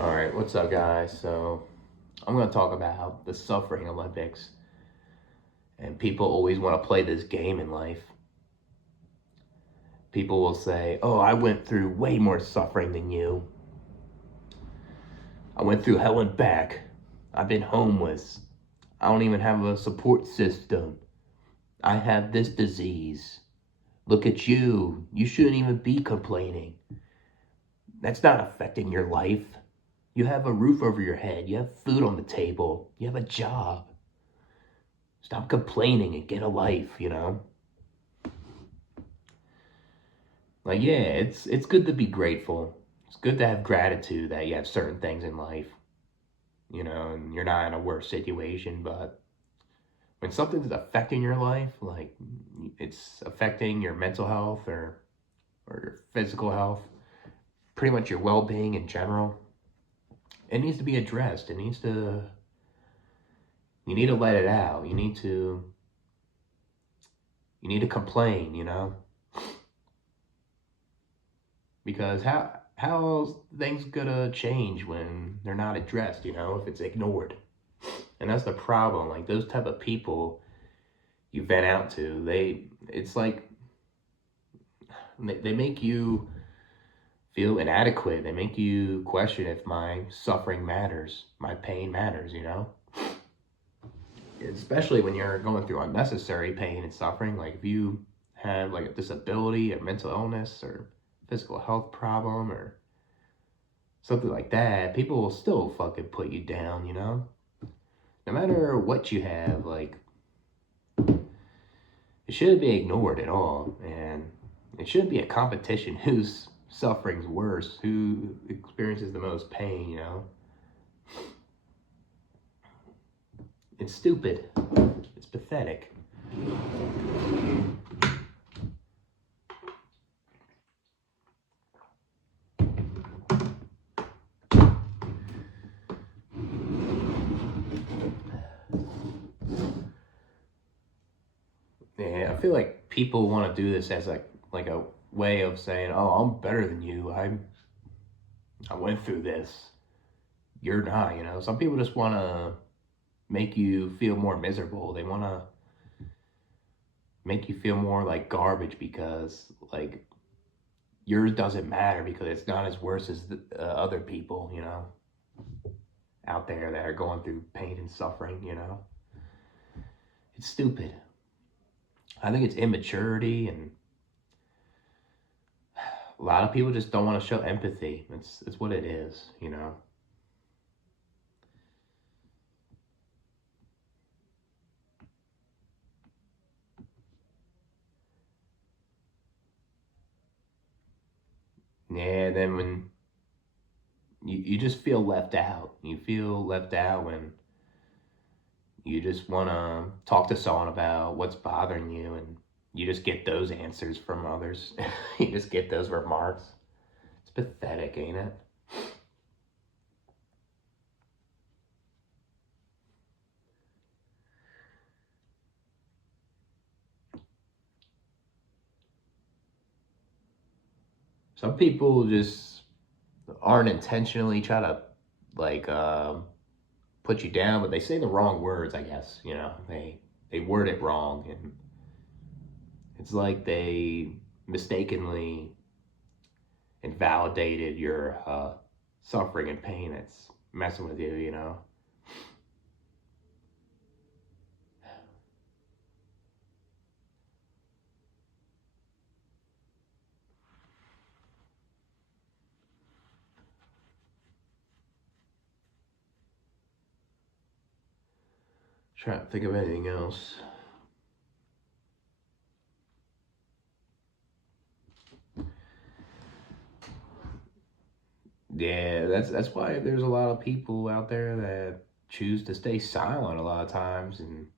All right, what's up, guys? So, I'm going to talk about the suffering Olympics. And people always want to play this game in life. People will say, "Oh, I went through way more suffering than you. I went through hell and back. I've been homeless. I don't even have a support system. I have this disease. Look at you. You shouldn't even be complaining. That's not affecting your life. You have a roof over your head. You have food on the table. You have a job. Stop complaining and get a life." Like, yeah, it's good to be grateful. It's good to have gratitude that you have certain things in life, and you're not in a worse situation. But when something's affecting your life, like it's affecting your mental health or your physical health, pretty much your well-being in general, it needs to be addressed. You need to let it out. You need to complain, because how's things gonna change when they're not addressed, if it's ignored? And that's the problem. Like those type of people you vent out to, it's like they make you feel inadequate. They make you question if my suffering matters, my pain matters. Especially when you're going through unnecessary pain and suffering. Like if you have like a disability, a mental illness, or physical health problem, or something like that, people will still fucking put you down. No matter what you have, like, it shouldn't be ignored at all. And it shouldn't be a competition whose suffering's worse, who experiences the most pain. It's stupid. It's pathetic. Yeah, I feel like people want to do this as like a way of saying, "Oh, I'm better than you. I went through this. You're not." Some people just want to make you feel more miserable. They want to make you feel more like garbage because like yours doesn't matter because it's not as worse as the other people, out there that are going through pain and suffering. It's stupid. I think it's immaturity, and a lot of people just don't want to show empathy. It's what it is. Yeah, then when you just feel left out. You feel left out when you just want to talk to someone about what's bothering you, and you just get those answers from others. You just get those remarks. It's pathetic, ain't it? Some people just aren't intentionally try to like put you down, but they say the wrong words. I guess they word it wrong, and it's like they mistakenly invalidated your suffering and pain. That's messing with you. Trying to think of anything else. Yeah, that's why there's a lot of people out there that choose to stay silent a lot of times, and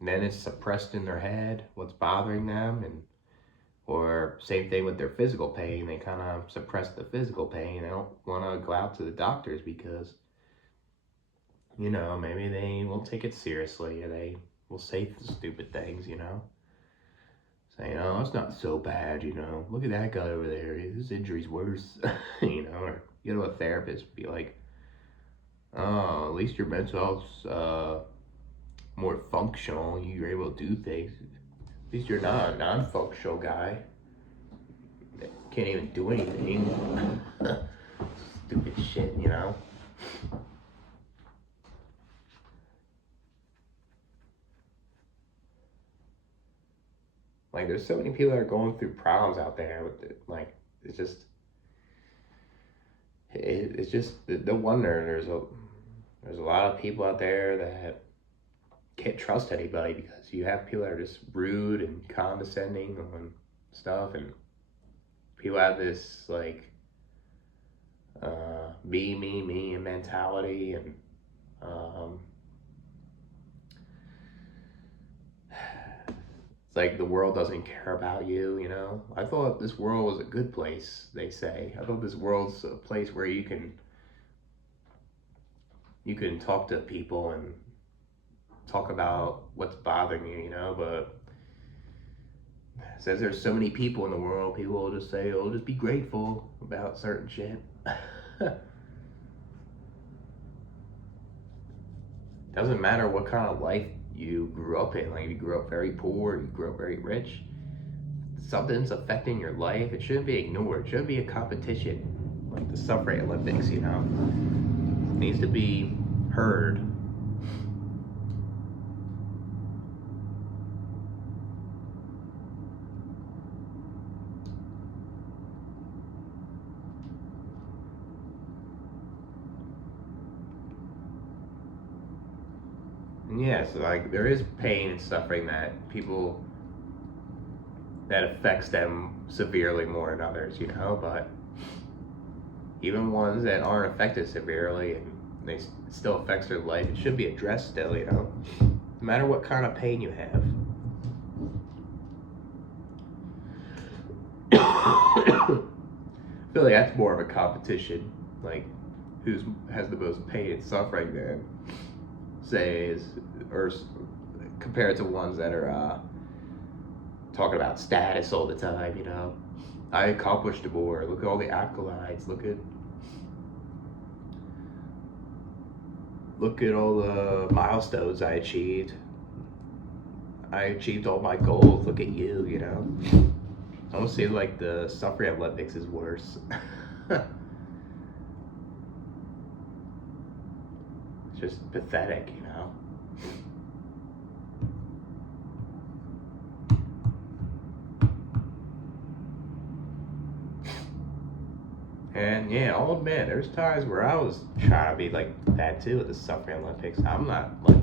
then it's suppressed in their head what's bothering them, and or same thing with their physical pain. They kind of suppress the physical pain. They don't want to go out to the doctors because maybe they won't take it seriously, or they will say stupid things, saying, "Oh, it's not so bad. Look at that guy over there. His injury's worse." Or you go to a therapist, be like, At least your mental health's more functional. You're able to do things. At least you're not a non-functional guy that can't even do anything. Stupid shit, you know? Like, there's so many people that are going through problems out there with it. Like, it's just, it's just no wonder there's a lot of people out there that can't trust anybody because you have people that are just rude and condescending and stuff, and people have this like me mentality, and it's like the world doesn't care about you, you know? I thought this world was a good place, they say. I thought this world's a place where you can talk to people and talk about what's bothering you, you know, but since there's so many people in the world, people will just say, oh, just be grateful about certain shit. Doesn't matter what kind of life you grew up in. Like, if you grew up very poor, you grew up very rich, something's affecting your life, it shouldn't be ignored. It shouldn't be a competition like the Suffragette Olympics, you know? It needs to be heard. Yes, like there is pain and suffering that people that affects them severely more than others, you know, but even ones that aren't affected severely and it still affects their life, it should be addressed still, you know, no matter what kind of pain you have. I feel like that's more of a competition, like who has the most pain and suffering than says, or compared to ones that are talking about status all the time, you know. I accomplished more. Look at all the accolades. Look at all the milestones I achieved. I achieved all my goals. Look at you, you know. I almost say like the Suffragette Olympics is worse. It's just pathetic, you know. And yeah, I'll admit, there's times where I was trying to be like that too at the Suffragette Olympics. I'm not like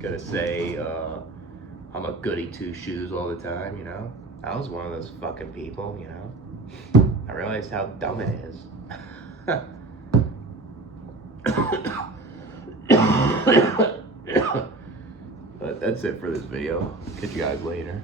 gonna say I'm a goody two shoes all the time, you know. I was one of those fucking people, you know. I realized how dumb it is. But that's it for this video. Catch you guys later.